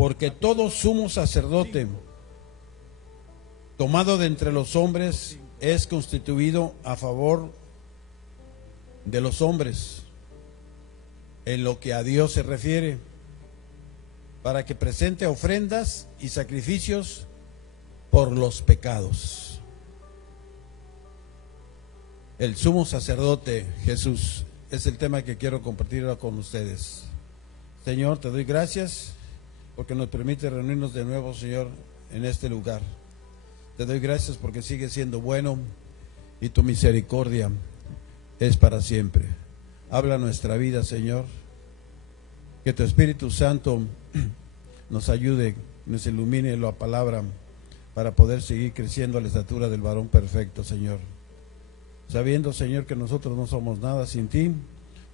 Porque todo sumo sacerdote tomado de entre los hombres es constituido a favor de los hombres en lo que a Dios se refiere, para que presente ofrendas y sacrificios por los pecados. El sumo sacerdote Jesús es el tema que quiero compartir ahora con ustedes. Señor, te doy gracias porque nos permite reunirnos de nuevo, Señor, en este lugar. Te doy gracias porque sigues siendo bueno y tu misericordia es para siempre. Habla nuestra vida, Señor. Que tu Espíritu Santo nos ayude, nos ilumine la palabra para poder seguir creciendo a la estatura del varón perfecto, Señor. Sabiendo, Señor, que nosotros no somos nada sin ti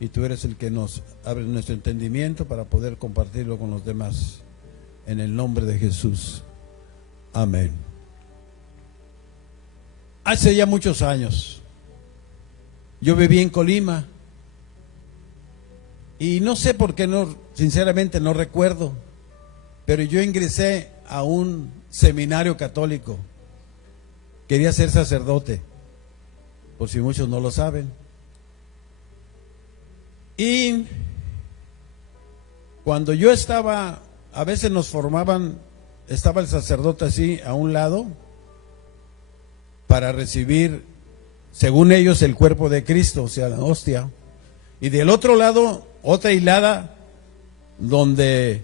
y tú eres el que nos abre nuestro entendimiento para poder compartirlo con los demás. En el nombre de Jesús. Amén. Hace ya muchos años, yo viví en Colima y no sé por qué, no, sinceramente no recuerdo, pero yo ingresé a un seminario católico. Quería ser sacerdote, por si muchos no lo saben. Y cuando yo estaba, a veces nos formaban, estaba el sacerdote así a un lado para recibir, según ellos, el cuerpo de Cristo, o sea, la hostia. Y del otro lado, otra hilada donde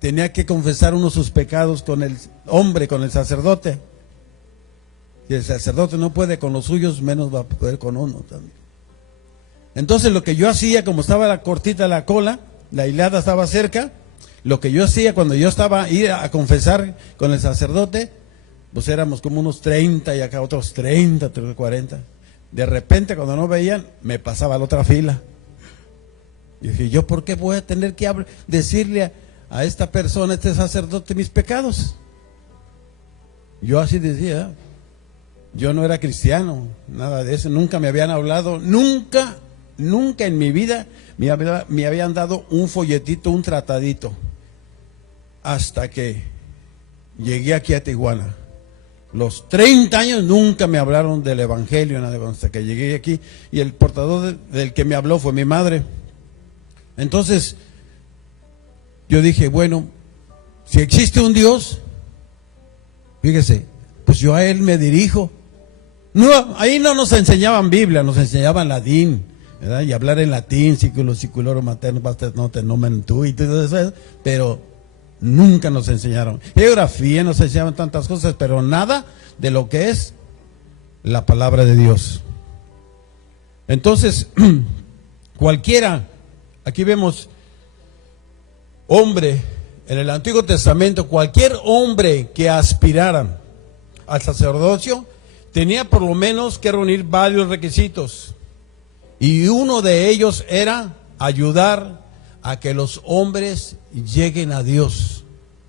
tenía que confesar uno sus pecados con el hombre, con el sacerdote. Si el sacerdote no puede con los suyos, menos va a poder con uno también. Entonces lo que yo hacía, como estaba la cortita la cola, la hilada estaba cerca, lo que yo hacía cuando yo estaba ir a confesar con el sacerdote, pues éramos como unos 30 y acá otros 30, 40. De repente cuando no veían, me pasaba a la otra fila. Y dije, ¿yo por qué voy a tener que decirle a esta persona, a este sacerdote, mis pecados? Yo así decía, yo no era cristiano, nada de eso, nunca me habían hablado, nunca en mi vida me habían dado un folletito, un tratadito, hasta que llegué aquí a Tijuana. Los 30 años nunca me hablaron del evangelio, nada, hasta que llegué aquí, y el portador del que me habló fue mi madre. Entonces, yo dije, bueno, si existe un Dios, fíjese, pues yo a Él me dirijo. No, ahí no nos enseñaban Biblia, nos enseñaban latín, ¿verdad? Y hablar en latín, siculorum materno, pastor nomen tu, y todo eso, pero nunca nos enseñaron. Geografía, nos enseñaban tantas cosas, pero nada de lo que es la palabra de Dios. Entonces, cualquiera, aquí vemos hombre, en el Antiguo Testamento, cualquier hombre que aspirara al sacerdocio tenía por lo menos que reunir varios requisitos, y uno de ellos era ayudar a que los hombres lleguen a Dios.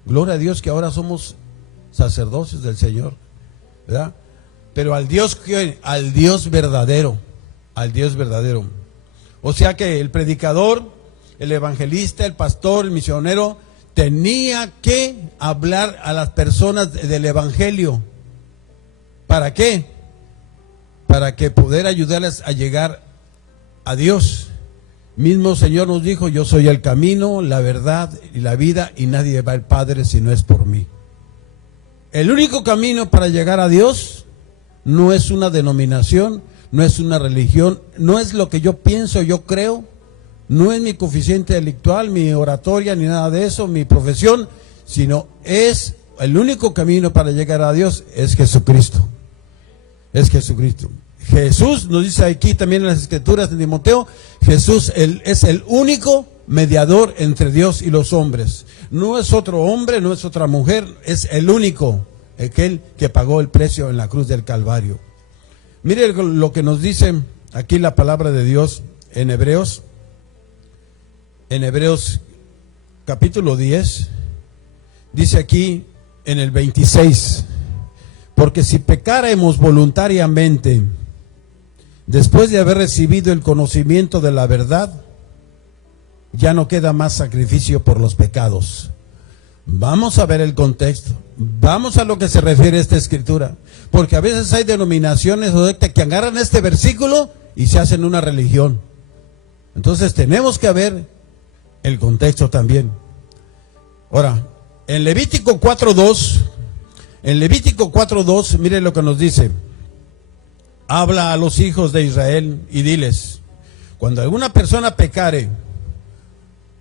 Gloria a Dios que ahora somos sacerdotes del Señor, ¿verdad? Pero al Dios verdadero, al Dios verdadero. O sea que el predicador, el evangelista, el pastor, el misionero tenía que hablar a las personas del evangelio. ¿Para qué? Para que poder ayudarles a llegar a Dios. Mismo Señor nos dijo, yo soy el camino, la verdad y la vida, y nadie va al Padre si no es por mí. El único camino para llegar a Dios no es una denominación, no es una religión, no es lo que yo pienso, yo creo, no es mi coeficiente delictual, mi oratoria, ni nada de eso, mi profesión, sino es el único camino para llegar a Dios, es Jesucristo. Es Jesucristo. Jesús nos dice aquí también en las Escrituras de Timoteo, Jesús es el único mediador entre Dios y los hombres. No es otro hombre, no es otra mujer, es el único, aquel que pagó el precio en la cruz del Calvario. Mire lo que nos dice aquí la palabra de Dios en Hebreos capítulo 10, dice aquí en el 26, porque si pecáramos voluntariamente, después de haber recibido el conocimiento de la verdad, ya no queda más sacrificio por los pecados, Vamos a ver el contexto. Vamos a lo que se refiere a esta escritura. Porque a veces hay denominaciones o sectas que agarran este versículo y se hacen una religión. Entonces tenemos que ver el contexto también. Ahora, en Levítico 4:2, mire lo que nos dice. Habla a los hijos de Israel y diles: cuando alguna persona pecare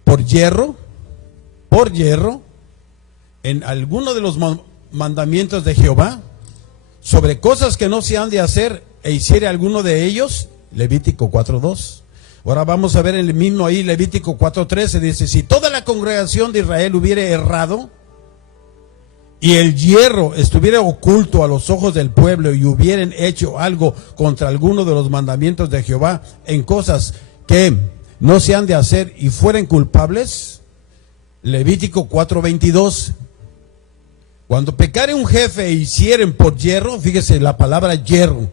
por hierro, en alguno de los mandamientos de Jehová, sobre cosas que no se han de hacer, e hiciere alguno de ellos, Levítico 4:2. Ahora vamos a ver el mismo ahí, Levítico 4:13, dice: si toda la congregación de Israel hubiere errado, y el hierro estuviera oculto a los ojos del pueblo, y hubieran hecho algo contra alguno de los mandamientos de Jehová, en cosas que no se han de hacer, y fueren culpables, Levítico 4:22, cuando pecare un jefe e hicieren por hierro, fíjese la palabra hierro.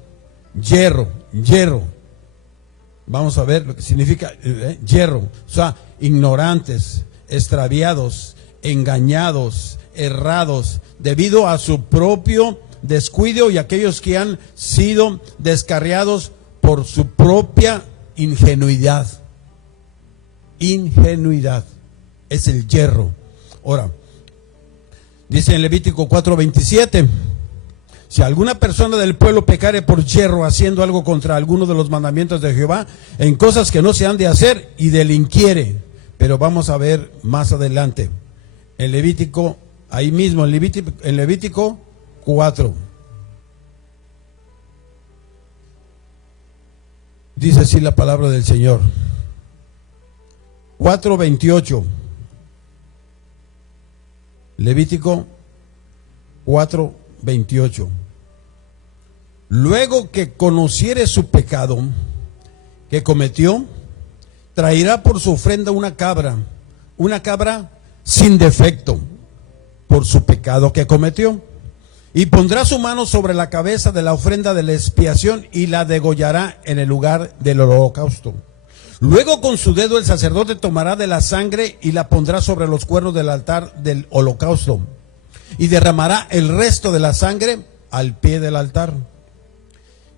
Vamos a ver lo que significa hierro. O sea, ignorantes, extraviados, engañados, errados, debido a su propio descuido, y aquellos que han sido descarriados por su propia ingenuidad. Ingenuidad es el hierro. Ahora, dice en Levítico 4:27, si alguna persona del pueblo pecare por hierro haciendo algo contra alguno de los mandamientos de Jehová, en cosas que no se han de hacer, y delinquiere. Pero vamos a ver más adelante, en Levítico, ahí mismo, en Levítico 4. Dice así la palabra del Señor. 4:28. Levítico 4:28. Luego que conociere su pecado que cometió, traerá por su ofrenda una cabra sin defecto, por su pecado que cometió, y pondrá su mano sobre la cabeza de la ofrenda de la expiación y la degollará en el lugar del holocausto. Luego con su dedo el sacerdote tomará de la sangre y la pondrá sobre los cuernos del altar del holocausto, y derramará el resto de la sangre al pie del altar,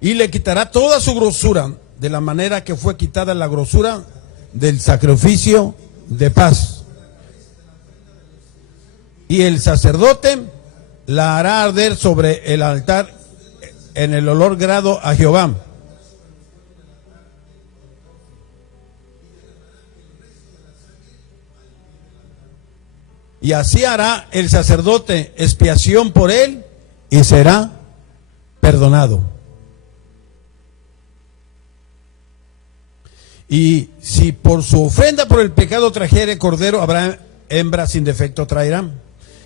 y le quitará toda su grosura, de la manera que fue quitada la grosura del sacrificio de paz. Y el sacerdote la hará arder sobre el altar en el olor grato a Jehová. Y así hará el sacerdote expiación por él, y será perdonado. Y si por su ofrenda por el pecado trajere cordero, habrá hembra sin defecto traerá.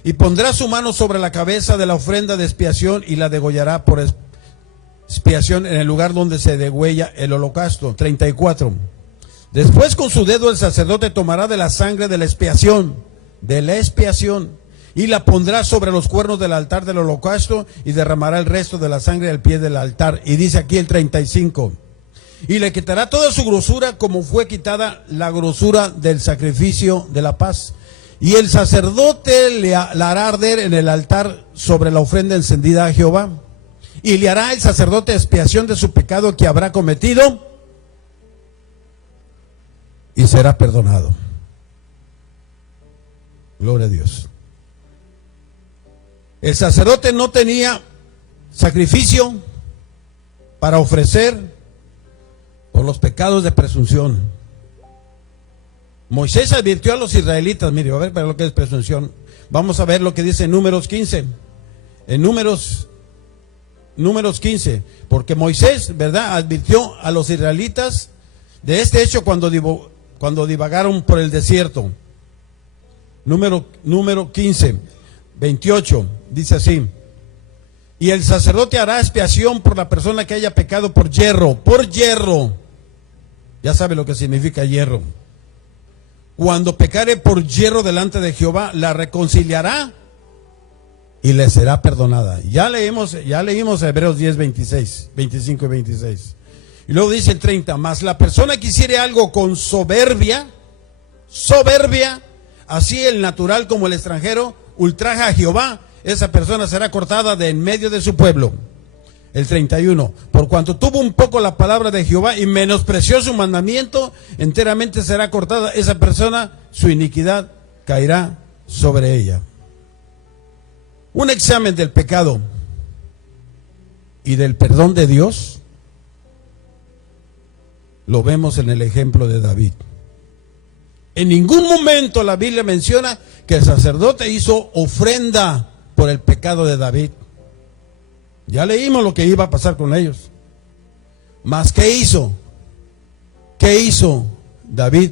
Y pondrá su mano sobre la cabeza de la ofrenda de expiación y la degollará por expiación en el lugar donde se degüella el holocausto. 34. Después con su dedo el sacerdote tomará de la sangre de la expiación, y la pondrá sobre los cuernos del altar del holocausto, y derramará el resto de la sangre al pie del altar. Y dice aquí el 35. Y le quitará toda su grosura, como fue quitada la grosura del sacrificio de la paz. Y el sacerdote la hará arder en el altar sobre la ofrenda encendida a Jehová. Y le hará el sacerdote expiación de su pecado que habrá cometido, y será perdonado. Gloria a Dios. El sacerdote no tenía sacrificio para ofrecer por los pecados de presunción. Moisés advirtió a los israelitas, mire, a ver para lo que es presunción. Vamos a ver lo que dice en Números 15. En Números 15, porque Moisés, ¿verdad?, advirtió a los israelitas de este hecho cuando divagaron por el desierto. Número 15, 28, dice así: y el sacerdote hará expiación por la persona que haya pecado por hierro, ya sabe lo que significa hierro. Cuando pecare por hierro delante de Jehová, la reconciliará y le será perdonada. Ya leímos Hebreos 10, 25 y 26. Y luego dice el 30, mas la persona que hiciere algo con soberbia, así el natural como el extranjero ultraja a Jehová, esa persona será cortada de en medio de su pueblo. El 31, por cuanto tuvo un poco la palabra de Jehová y menospreció su mandamiento, enteramente será cortada esa persona, su iniquidad caerá sobre ella. Un examen del pecado y del perdón de Dios lo vemos en el ejemplo de David. En ningún momento la Biblia menciona que el sacerdote hizo ofrenda por el pecado de David. Ya leímos lo que iba a pasar con ellos. Mas ¿qué hizo? ¿Qué hizo David?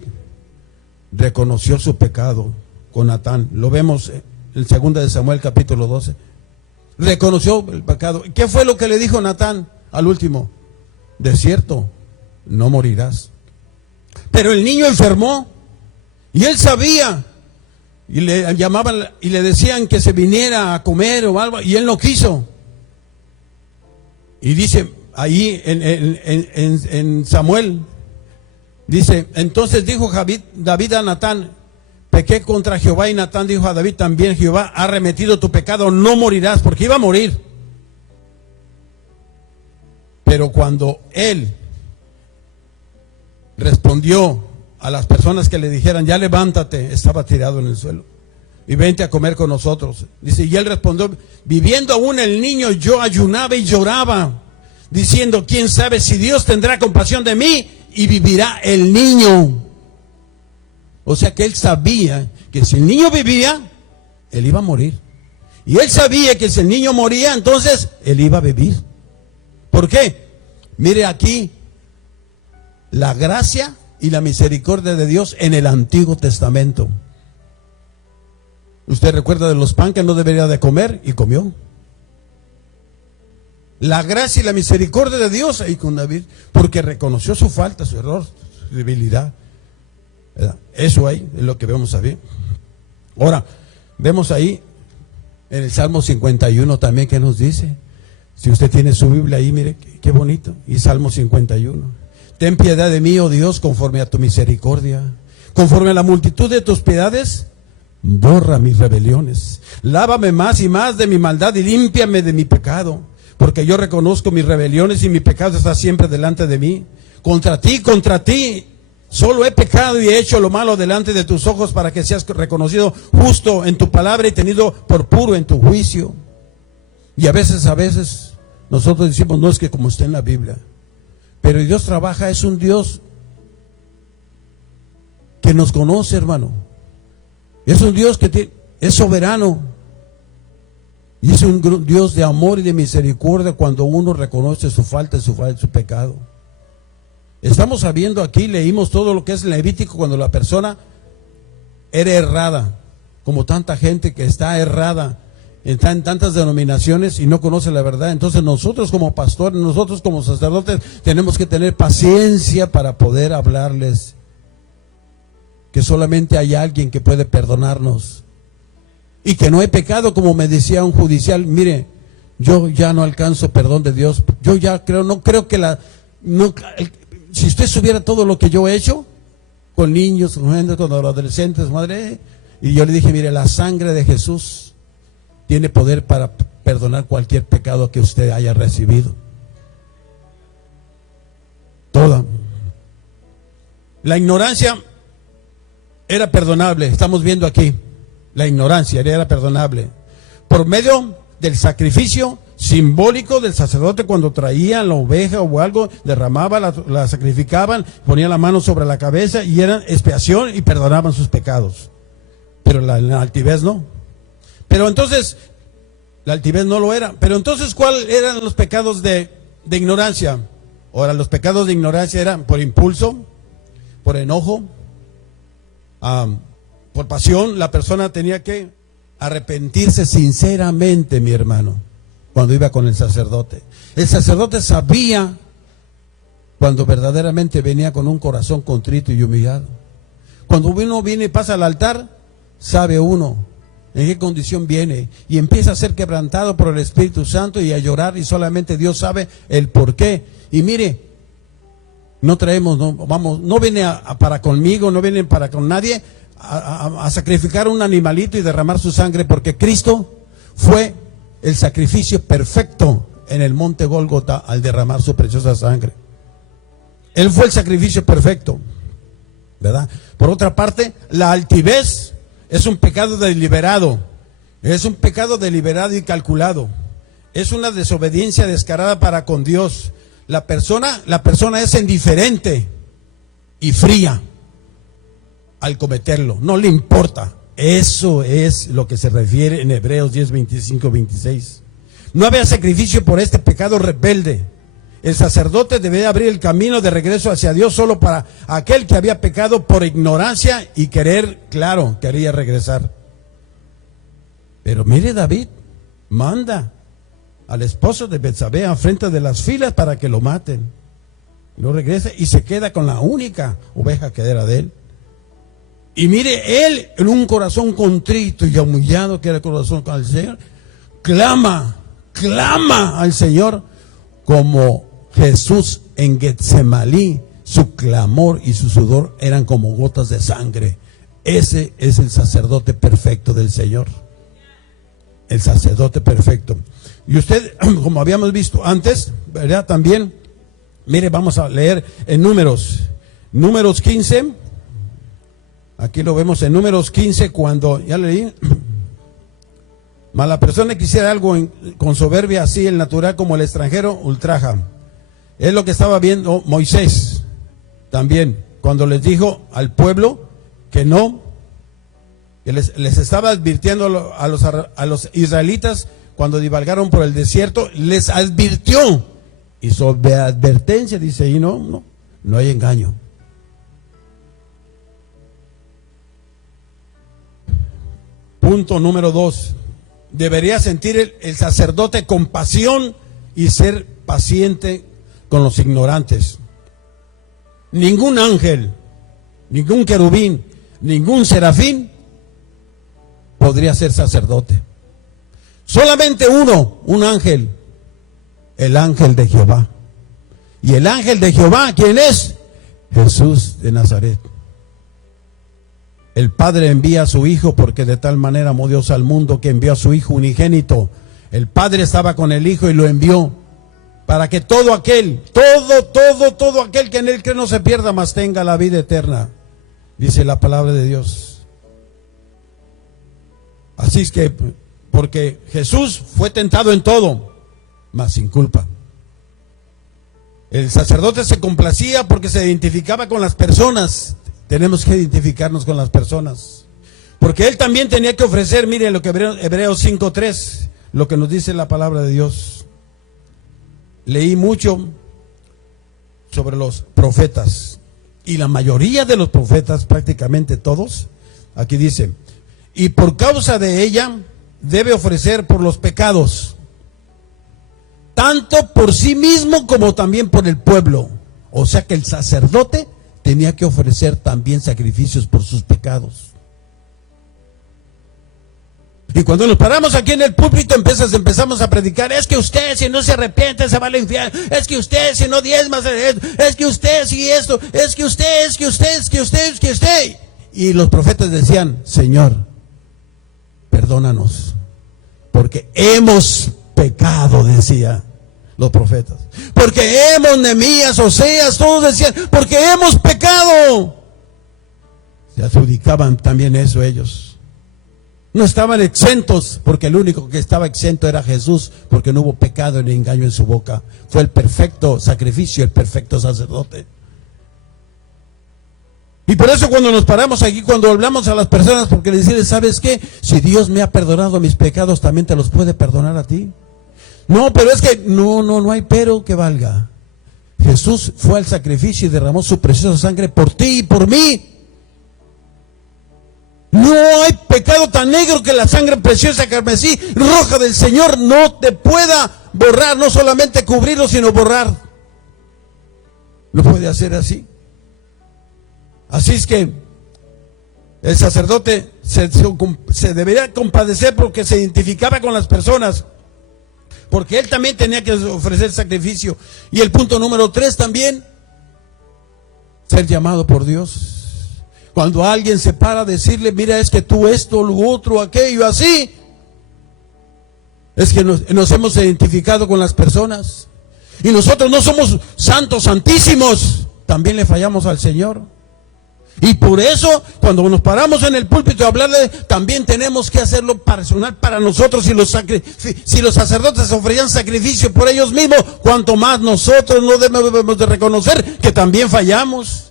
Reconoció su pecado con Natán. Lo vemos en 2 de Samuel capítulo 12. Reconoció el pecado. ¿Qué fue lo que le dijo Natán al último? De cierto, no morirás. Pero el niño enfermó y él sabía, y le llamaban y le decían que se viniera a comer o algo, y él no quiso. Y dice ahí en Samuel, dice, entonces dijo David a Natán, pequé contra Jehová, y Natán dijo a David, también Jehová ha remitido tu pecado, no morirás, porque iba a morir. Pero cuando él respondió a las personas que le dijeran, ya levántate, estaba tirado en el suelo, y vente a comer con nosotros. Dice, y él respondió, viviendo aún el niño, yo ayunaba y lloraba, diciendo, quién sabe si Dios tendrá compasión de mí y vivirá el niño. O sea que él sabía que si el niño vivía, él iba a morir. Y él sabía que si el niño moría, entonces él iba a vivir. ¿Por qué? Mire aquí la gracia y la misericordia de Dios en el Antiguo Testamento. Usted recuerda de los pan que no debería de comer y comió. La gracia y la misericordia de Dios ahí con David, porque reconoció su falta, su error, su debilidad. Eso ahí es lo que vemos ahí. Ahora, vemos ahí en el Salmo 51 también que nos dice. Si usted tiene su Biblia ahí, mire qué bonito. Y Salmo 51. Ten piedad de mí, oh Dios, conforme a tu misericordia. Conforme a la multitud de tus piedades, borra mis rebeliones. Lávame más y más de mi maldad y límpiame de mi pecado. Porque yo reconozco mis rebeliones y mi pecado está siempre delante de mí. Contra ti, solo he pecado y he hecho lo malo delante de tus ojos, para que seas reconocido justo en tu palabra y tenido por puro en tu juicio. Y a veces nosotros decimos, no, es que como está en la Biblia. Pero Dios trabaja, es un Dios que nos conoce, hermano. Es un Dios que es soberano. Y es un Dios de amor y de misericordia cuando uno reconoce su falta, su pecado. Estamos sabiendo aquí, leímos todo lo que es Levítico, cuando la persona era errada, como tanta gente que está errada, está en tantas denominaciones y no conoce la verdad. Entonces nosotros como pastores, nosotros como sacerdotes, tenemos que tener paciencia para poder hablarles que solamente hay alguien que puede perdonarnos y que no hay pecado, como me decía un judicial. Mire, yo ya no alcanzo perdón de Dios. Yo ya no creo que si usted supiera todo lo que yo he hecho con niños, con gente, con adolescentes, madre, y yo le dije, mire, la sangre de Jesús tiene poder para perdonar cualquier pecado que usted haya recibido. Toda. La ignorancia era perdonable, estamos viendo aquí. La ignorancia era perdonable. Por medio del sacrificio simbólico del sacerdote, cuando traían la oveja o algo, derramaba, la sacrificaban, ponían la mano sobre la cabeza y eran expiación y perdonaban sus pecados. Pero la altivez no. Pero entonces, la altivez no lo era. Pero entonces, ¿cuáles eran los pecados de ignorancia? Ahora, los pecados de ignorancia eran por impulso, por enojo, por pasión. La persona tenía que arrepentirse sinceramente, mi hermano, cuando iba con el sacerdote. El sacerdote sabía cuando verdaderamente venía con un corazón contrito y humillado. Cuando uno viene y pasa al altar, sabe uno en qué condición viene y empieza a ser quebrantado por el Espíritu Santo y a llorar, y solamente Dios sabe el por qué. Y mire, no traemos, no viene para conmigo, no viene para con nadie. a sacrificar un animalito y derramar su sangre, porque Cristo fue el sacrificio perfecto en el monte Gólgota al derramar su preciosa sangre. Él fue el sacrificio perfecto, ¿verdad? Por otra parte, la altivez es un pecado deliberado, y calculado. Es una desobediencia descarada para con Dios. La persona es indiferente y fría al cometerlo, no le importa. Eso es lo que se refiere en Hebreos 10, 25, 26. No había sacrificio por este pecado rebelde. El sacerdote debía abrir el camino de regreso hacia Dios solo para aquel que había pecado por ignorancia y quería regresar. Pero mire, David manda al esposo de Betsabé a frente de las filas para que lo maten. No regresa y se queda con la única oveja que era de él. Y mire, él en un corazón contrito y humillado, que era el corazón con el Señor, clama al Señor como Jesús en Getsemaní. Su clamor y su sudor eran como gotas de sangre. Ese es el sacerdote perfecto del Señor. El sacerdote perfecto. Y usted, como habíamos visto antes, ¿verdad? También, mire, vamos a leer en Números 15. Aquí lo vemos en Números 15, cuando, ya leí, mas la persona que hiciera algo con soberbia, así el natural como el extranjero, ultraja. Es lo que estaba viendo Moisés también, cuando les dijo al pueblo que no, que les estaba advirtiendo a los israelitas cuando divagaron por el desierto, les advirtió. Y sobre advertencia dice, y no hay engaño. Punto número 2. Debería sentir el sacerdote compasión y ser paciente con los ignorantes. Ningún ángel, ningún querubín, ningún serafín podría ser sacerdote. Solamente un ángel, el ángel de Jehová. Y el ángel de Jehová, ¿quién es? Jesús de Nazaret. El Padre envía a su Hijo porque de tal manera amó Dios al mundo que envió a su Hijo unigénito. El Padre estaba con el Hijo y lo envió para que todo aquel que en él cree no se pierda, mas tenga la vida eterna, dice la palabra de Dios. Así es que, porque Jesús fue tentado en todo, mas sin culpa. El sacerdote se complacía porque se identificaba con las personas. Tenemos que identificarnos con las personas, porque él también tenía que ofrecer. Miren lo que Hebreos 5:3, lo que nos dice la palabra de Dios. Leí mucho sobre los profetas, y la mayoría de los profetas, prácticamente todos, aquí dice, y por causa de ella debe ofrecer por los pecados, tanto por sí mismo como también por el pueblo. O sea que el sacerdote tenía que ofrecer también sacrificios por sus pecados. Y cuando nos paramos aquí en el púlpito empezamos a predicar, es que usted si no se arrepiente se va al infierno, es que usted si no diezma, es que usted si esto, es que usted. Y los profetas decían, Señor, perdónanos, porque hemos pecado, decía los profetas. Porque hemos, Nehemías, Oseas, todos decían, porque hemos pecado. Se adjudicaban también eso ellos. No estaban exentos, porque el único que estaba exento era Jesús, porque no hubo pecado ni engaño en su boca. Fue el perfecto sacrificio, el perfecto sacerdote. Y por eso cuando nos paramos aquí, cuando hablamos a las personas, porque les decimos, ¿sabes qué? Si Dios me ha perdonado mis pecados, también te los puede perdonar a ti. No, pero es que no hay pero que valga. Jesús fue al sacrificio y derramó su preciosa sangre por ti y por mí. No hay pecado tan negro que la sangre preciosa carmesí roja del Señor no te pueda borrar, no solamente cubrirlo, sino borrar. Lo puede hacer así. Así es que el sacerdote se debería compadecer porque se identificaba con las personas, porque él también tenía que ofrecer sacrificio. Y el punto número 3 también, ser llamado por Dios. Cuando alguien se para a decirle, mira, es que tú esto, lo otro, aquello, así, es que nos hemos identificado con las personas. Y nosotros no somos santos, santísimos. También le fallamos al Señor. Y por eso, cuando nos paramos en el púlpito a hablarle, también tenemos que hacerlo personal para nosotros. Si los sacerdotes ofrecían sacrificio por ellos mismos, cuanto más nosotros no debemos de reconocer que también fallamos.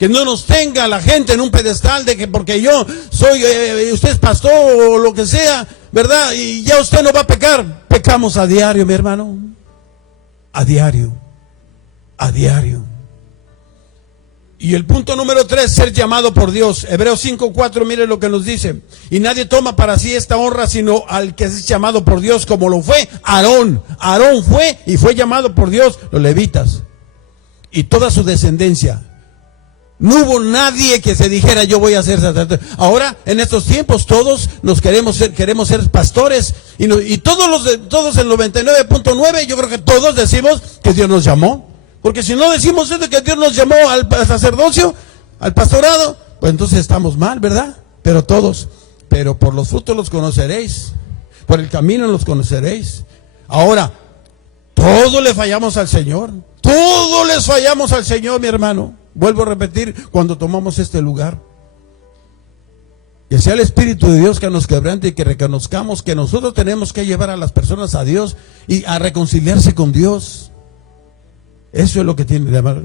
Que no nos tenga la gente en un pedestal de que porque yo soy, usted es pastor o lo que sea, ¿verdad? Y ya usted no va a pecar. Pecamos a diario, mi hermano. A diario. A diario. Y el punto número 3, ser llamado por Dios. Hebreos 5:4, mire lo que nos dice. Y nadie toma para sí esta honra, sino al que es llamado por Dios, como lo fue Aarón. Aarón fue y fue llamado por Dios, los levitas. Y toda su descendencia. No hubo nadie que se dijera, yo voy a ser sacerdote. Ahora, en estos tiempos, todos nos queremos ser pastores. Y todos el 99.9, yo creo que todos decimos que Dios nos llamó. Porque si no decimos eso, que Dios nos llamó al sacerdocio, al pastorado, pues entonces estamos mal, ¿verdad? Pero por los frutos los conoceréis, por el camino los conoceréis. Ahora, todos le fallamos al Señor, todos les fallamos al Señor, mi hermano. Vuelvo a repetir, cuando tomamos este lugar, que sea el Espíritu de Dios que nos quebrante y que reconozcamos que nosotros tenemos que llevar a las personas a Dios y a reconciliarse con Dios. Eso es lo que tiene de amar.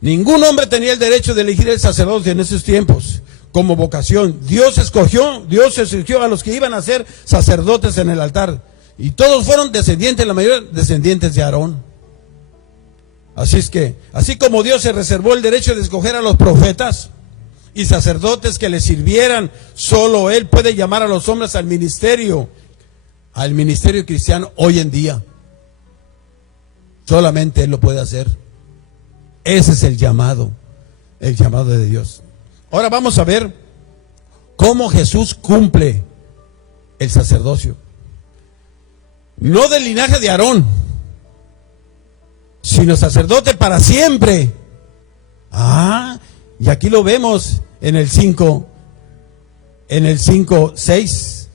Ningún hombre tenía el derecho de elegir el sacerdocio en esos tiempos como vocación. Dios escogió a los que iban a ser sacerdotes en el altar. Y todos fueron descendientes, la mayoría descendientes de Aarón. Así es que, así como Dios se reservó el derecho de escoger a los profetas y sacerdotes que le sirvieran, solo Él puede llamar a los hombres al ministerio cristiano hoy en día. Solamente Él lo puede hacer. Ese es el llamado de Dios. Ahora vamos a ver cómo Jesús cumple el sacerdocio. No del linaje de Aarón, sino sacerdote para siempre. Y aquí lo vemos en el 5:6.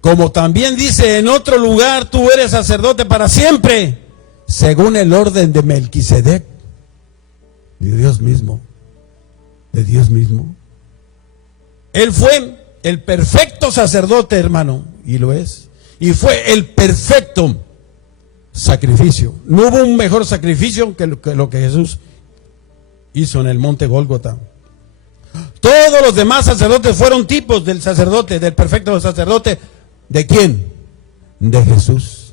Como también dice en otro lugar, tú eres sacerdote para siempre, según el orden de Melquisedec, de Dios mismo. Él fue el perfecto sacerdote, hermano, y lo es. Y fue el perfecto sacrificio. No hubo un mejor sacrificio que lo que Jesús hizo en el monte Gólgota. Todos los demás sacerdotes fueron tipos del sacerdote, del perfecto sacerdote. ¿De quién? De Jesús.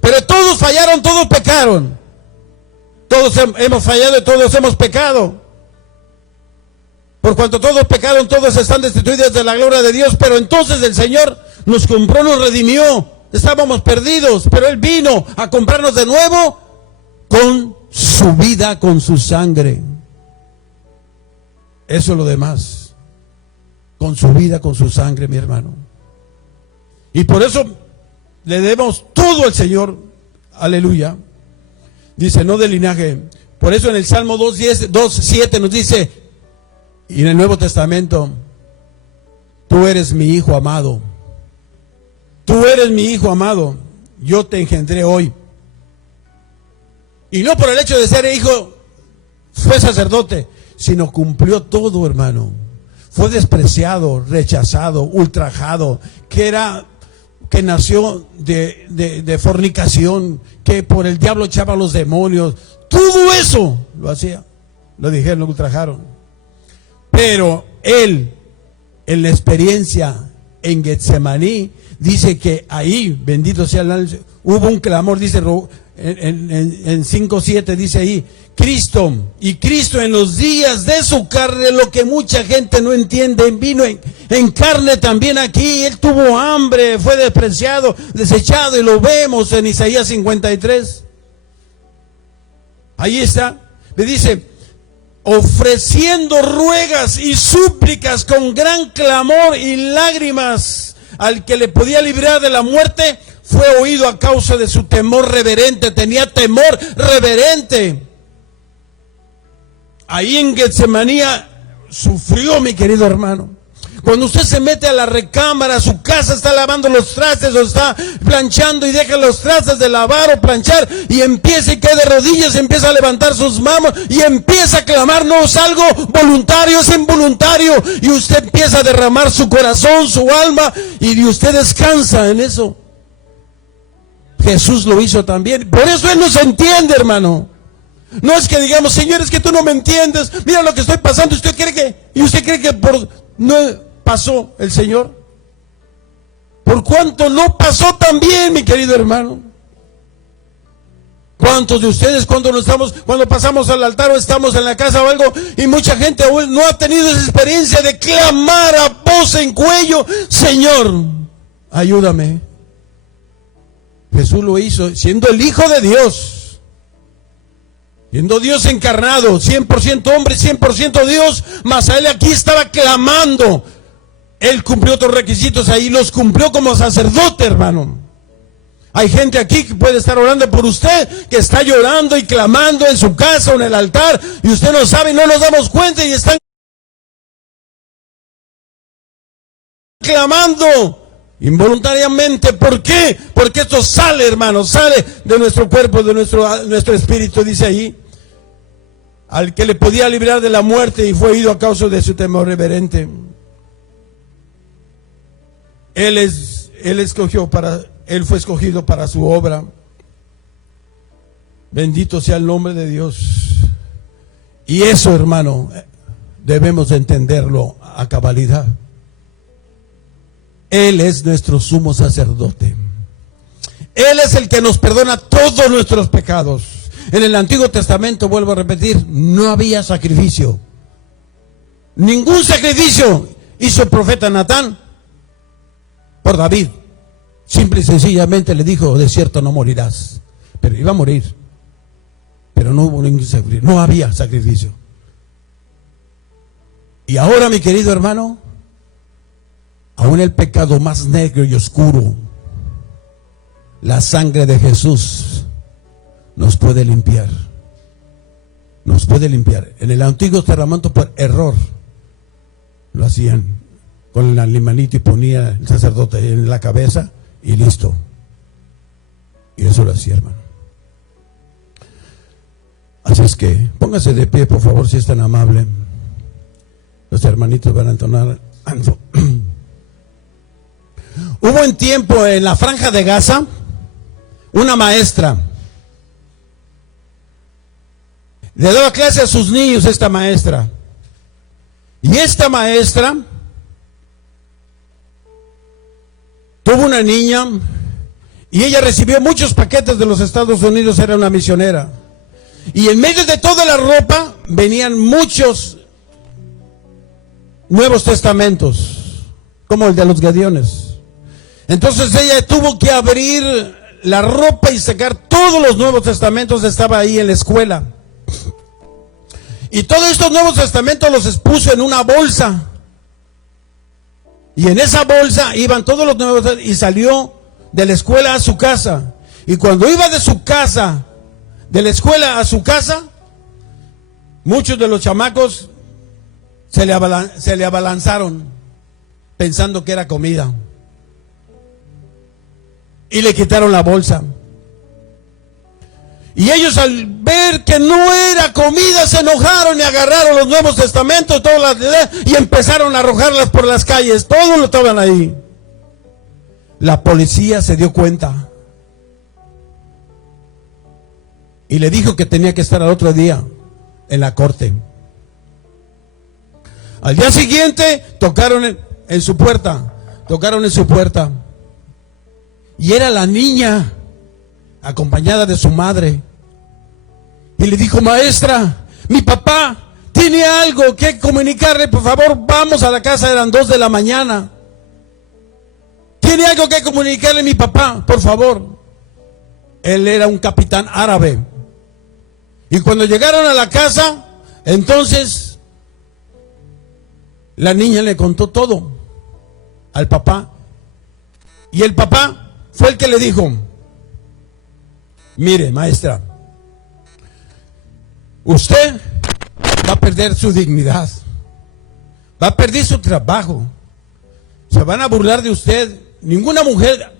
Pero todos fallaron, todos pecaron. Todos hemos fallado y todos hemos pecado. Por cuanto todos pecaron, todos están destituidos de la gloria de Dios. Pero entonces el Señor nos compró, nos redimió. Estábamos perdidos, pero Él vino a comprarnos de nuevo con su vida, con su sangre. Eso es lo demás. Con su vida, con su sangre, mi hermano. Y por eso le debemos todo al Señor. Aleluya. Dice, no de linaje. Por eso en el Salmo 2:7 nos dice, y en el Nuevo Testamento, tú eres mi hijo amado. Tú eres mi hijo amado. Yo te engendré hoy. Y no por el hecho de ser hijo, fue sacerdote, sino cumplió todo, hermano. Fue despreciado, rechazado, ultrajado, que nació de fornicación, que por el diablo echaba a los demonios. Todo eso lo hacía. Lo dijeron, lo ultrajaron. Pero él, en la experiencia en Getsemaní, dice que ahí, bendito sea el alma, hubo un clamor, dice en 5:7, dice ahí, Cristo en los días de su carne, lo que mucha gente no entiende, vino en carne también aquí. Él tuvo hambre, fue despreciado, desechado, y lo vemos en Isaías 53. Ahí está, le dice, ofreciendo ruegas y súplicas con gran clamor y lágrimas al que le podía librar de la muerte, fue oído a causa de su temor reverente. Tenía temor reverente. ahí en Getsemaní sufrió, mi querido hermano. Cuando usted se mete a la recámara, a su casa, está lavando los trastes o está planchando y deja los trastes de lavar o planchar y empieza y cae de rodillas, empieza a levantar sus manos y empieza a clamar, no es algo voluntario, es involuntario, y usted empieza a derramar su corazón, su alma, y usted descansa en eso. Jesús lo hizo también, por eso Él nos entiende, hermano. No es que digamos, Señor, es que tú no me entiendes, mira lo que estoy pasando, usted cree que no pasó el Señor. Por cuanto no pasó también, mi querido hermano. ¿Cuántos de ustedes cuando pasamos al altar o estamos en la casa o algo y mucha gente aún no ha tenido esa experiencia de clamar a voz en cuello, Señor, ayúdame? Jesús lo hizo siendo el Hijo de Dios, siendo Dios encarnado, 100% hombre, 100% Dios, mas a Él aquí estaba clamando. Él cumplió otros requisitos ahí, los cumplió como sacerdote, hermano. Hay gente aquí que puede estar orando por usted, que está llorando y clamando en su casa o en el altar, y usted no sabe, no nos damos cuenta y están clamando involuntariamente. ¿Por qué? Porque esto sale, hermano, sale de nuestro cuerpo, de nuestro espíritu, dice ahí. Al que le podía librar de la muerte y fue herido a causa de su temor reverente. Él fue escogido para su obra. Bendito sea el nombre de Dios. Y eso, hermano, debemos entenderlo a cabalidad. Él es nuestro sumo sacerdote. Él es el que nos perdona todos nuestros pecados. En el Antiguo Testamento, vuelvo a repetir, no había sacrificio. Ningún sacrificio hizo el profeta Natán por David. Simple y sencillamente le dijo, de cierto no morirás. Pero iba a morir. Pero no hubo ningún sacrificio. No había sacrificio. Y ahora, mi querido hermano, aún el pecado más negro y oscuro, la sangre de Jesús nos puede limpiar. Nos puede limpiar. En el Antiguo Testamento, por error, lo hacían con el animalito y ponía el sacerdote en la cabeza y listo. Y eso lo hacía, hermano. Así es que póngase de pie, por favor, si es tan amable. Los hermanitos van a entonar. Hubo un tiempo en la Franja de Gaza una maestra. Le daba clase a sus niños esta maestra. Y esta maestra tuvo una niña y ella recibió muchos paquetes de los Estados Unidos, era una misionera. Y en medio de toda la ropa venían muchos Nuevos Testamentos, como el de los Gideones. Entonces ella tuvo que abrir la ropa y sacar todos los Nuevos Testamentos, estaba ahí en la escuela. Y todos estos Nuevos Testamentos los expuso en una bolsa. Y en esa bolsa iban todos los Nuevos Testamentos y salió de la escuela a su casa. Y cuando iba de su casa, de la escuela a su casa, muchos de los chamacos se le abalanzaron pensando que era comida. Y le quitaron la bolsa. Y ellos al ver que no era comida se enojaron y agarraron los Nuevos Testamentos y empezaron a arrojarlas por las calles. Todos lo estaban ahí. La policía se dio cuenta y le dijo que tenía que estar al otro día en la corte. Al día siguiente tocaron en su puerta. Y era la niña acompañada de su madre. Y le dijo, maestra, mi papá tiene algo que comunicarle, por favor, vamos a la casa, eran 2 de la mañana. Tiene algo que comunicarle mi papá, por favor. Él era un capitán árabe. Y cuando llegaron a la casa, entonces la niña le contó todo al papá. Y el papá fue el que le dijo, mire, maestra, usted va a perder su dignidad, va a perder su trabajo, se van a burlar de usted. Ninguna mujer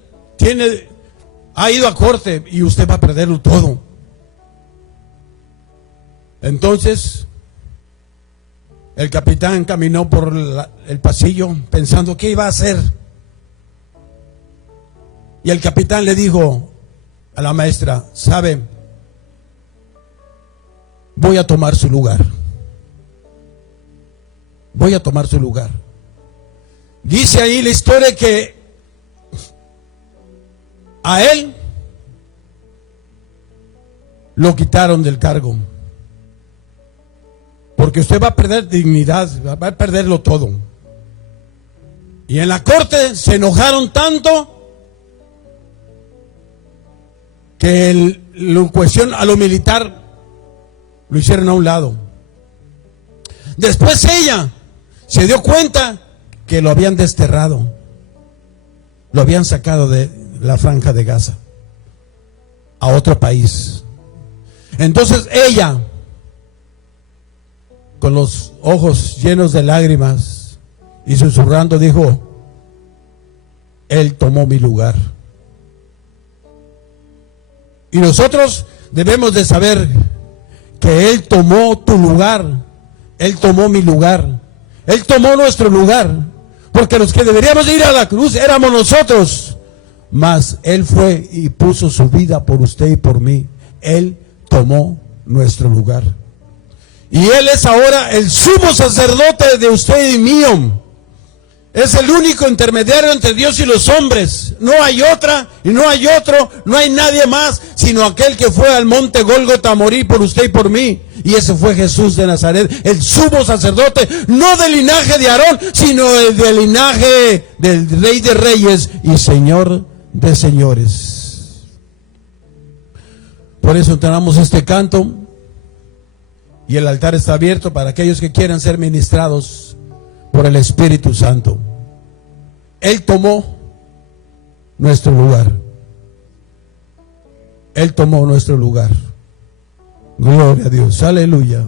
ha ido a corte y usted va a perderlo todo. Entonces, el capitán caminó por el pasillo pensando qué iba a hacer. Y el capitán le dijo a la maestra: ¿sabe? Voy a tomar su lugar. Voy a tomar su lugar. Dice ahí la historia que a él lo quitaron del cargo. Porque usted va a perder dignidad, va a perderlo todo. Y en la corte se enojaron tanto que en cuestión a lo militar lo hicieron a un lado. Después ella se dio cuenta que lo habían desterrado, lo habían sacado de la franja de Gaza a otro país. Entonces ella, con los ojos llenos de lágrimas y susurrando, dijo: Él tomó mi lugar. Y nosotros debemos de saber que Él tomó tu lugar, Él tomó mi lugar, Él tomó nuestro lugar, porque los que deberíamos ir a la cruz éramos nosotros, mas Él fue y puso su vida por usted y por mí. Él tomó nuestro lugar. Y Él es ahora el sumo sacerdote de usted y mío. Es el único intermediario entre Dios y los hombres. No hay otra y no hay otro, no hay nadie más, sino aquel que fue al monte Gólgota a morir por usted y por mí. Y ese fue Jesús de Nazaret, el sumo sacerdote, no del linaje de Aarón, sino del linaje del Rey de Reyes y Señor de Señores. Por eso entonamos este canto. Y el altar está abierto para aquellos que quieran ser ministrados por el Espíritu Santo. Él tomó nuestro lugar. Él tomó nuestro lugar. Gloria a Dios. Aleluya.